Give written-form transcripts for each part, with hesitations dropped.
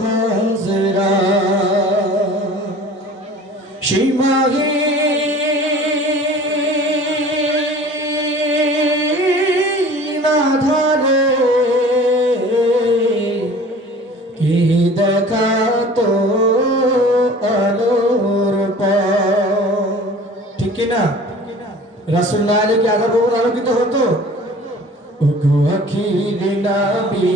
হাজরা সীমাহীন আধারে কি দেখাতো আলোর পথ, ঠিক কিনা? রাসূল না আলে কি আধার বহুল আলোকিত হতো? ওগো আখিরে নবী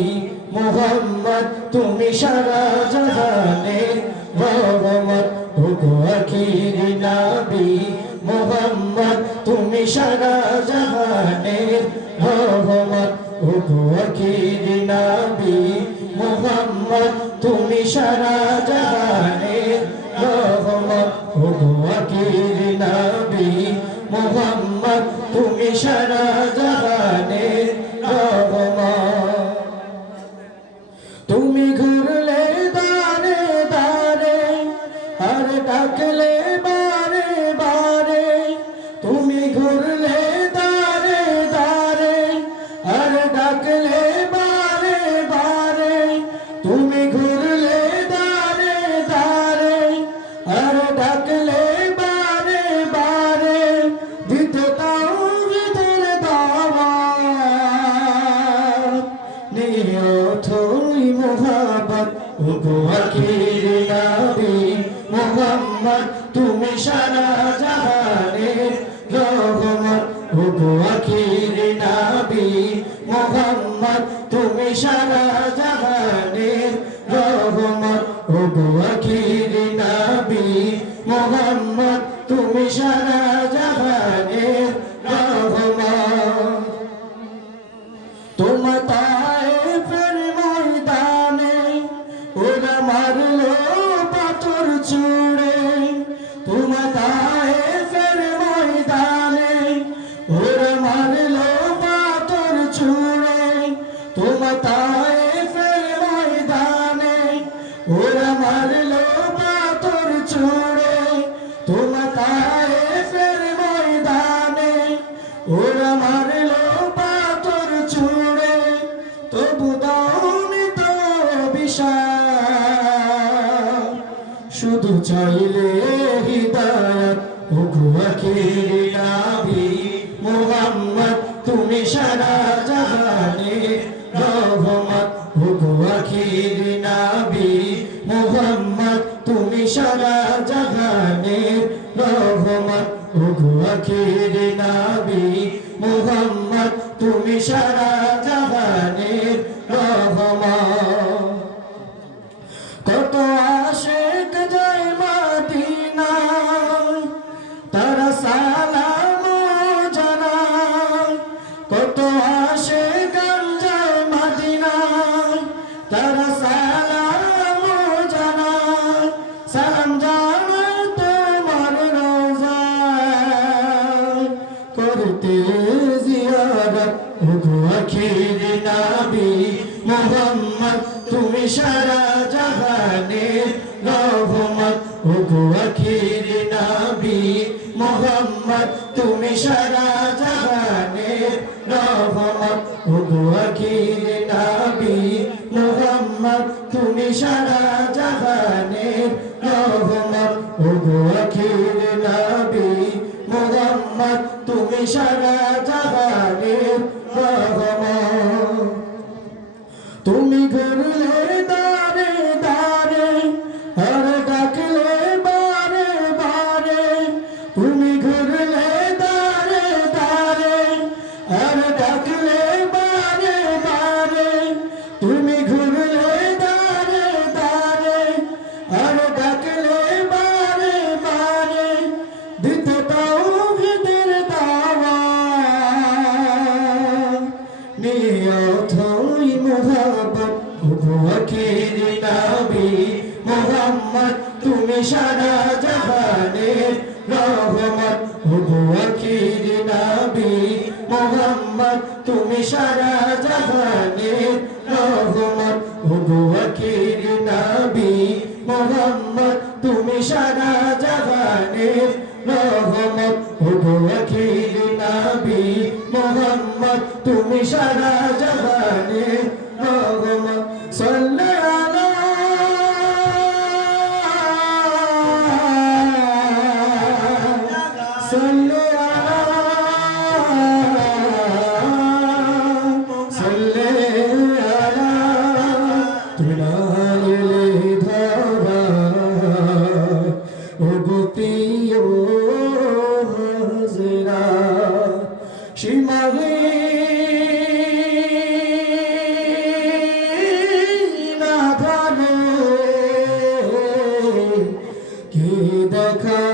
মুহাম্মদ, তুমি সারা জাহানের রহমত। ওগো আখিরে নবী মুহাম্মদ, তুমি সারা জাহানের রহমত। ওগো আখিরে নবী মুহাম্মদ, তুমি সারা জাহানের রহমত। ওগো আখিরে নবী মুহাম্মদ, তুমি সারা জাহানের রহমত। তুমি ঘুরলে দারে দারে আর ডাকলে বারে বারে। তুমি ঘুরলে দারে দারে আর ডাকলে বারে বারে। তুমি ঘুরলে দারে দারে আর ডাকলে বারে বারে। দিতে তাওহীদের দাওয়াত, নিয়তই মুহাব্বত। ওগো আখিরে নবী মুহাম্মদ, তুমি সারা জাহানের রহমত। ওগো আখিরে নবী মুহাম্মদ, তুমি সারা জাহানের রহমত। ওগো আখিরে নবী মুহাম্মদ, তুমি সারা জাহানের রহমত। তোমার তায়েফের ময়দানে ওরা মারলো পাথর ছুঁড়ে। তোমার তায়েফের ময়দানে ওরা মারলো পাথর ছুঁড়ে। তোমার তায়েফের ময়দানে ওরা মারলো পাথর ছুঁড়ে। তোমার তায়েফের ময়দানে ওরা মারলো পাথর ছুঁড়ে। তবু দাওনি তো অভিশাপ, শুধু চাইলে হিদায়াত। ওগো আখিরে নবী মুহাম্মদ, তুমি সারা জাহানের রহমত। ওগো আখিরে নবী মুহাম্মদ, তুমি সারা জাহানের রহমত। ওগো আখিরে নবী মুহাম্মদ, তুমি সারা জাহানের রহমত। কত আশিক যায় মদিনায়, তারা সালাম জানায়। কত আশিক যায় মদিনায়, তারা সালাম জানায়। সালাম জানায় তোমার রওজায়, করতে জিয়ারত। ওগো আখিরে নবী মুহাম্মদ, তুমি সারা জাহানের রহমত। ওগো আখিরে নবী মুহাম্মদ, তুমি সারা জাহানের রহমত। ওগো আখিরে নবী মুহাম্মদ, তুমি সারা জাহানের রহমত। ওগো আখিরে নবী মুহাম্মদ, তুমি সারা জাহানের রহমত। তুমি ঘুরলে দারে দারে আর ডাকলে বারে বারে। তুমি ঘুরলে দারে দারে আর ডাকলে বারে বারে। তুমি ঘুরলে দারে দারে আর ডাকলে বারে বারে। দিতে তাওহীদের দাওয়াত, নিয়তই মুহাব্বত। ওগো আখিরে নবী মুহাম্মদ, তুমি সারা জাহানের রহমত। ওগো আখিরে নবী মুহাম্মদ, তুমি সারা জাহানের রহমত। ওগো আখিরে নবী মুহাম্মদ, তুমি সারা জাহানের রহমত। ওগো আখিরে নবী মুহাম্মদ, তুমি সারা জাহানের রহমত। কে দেখা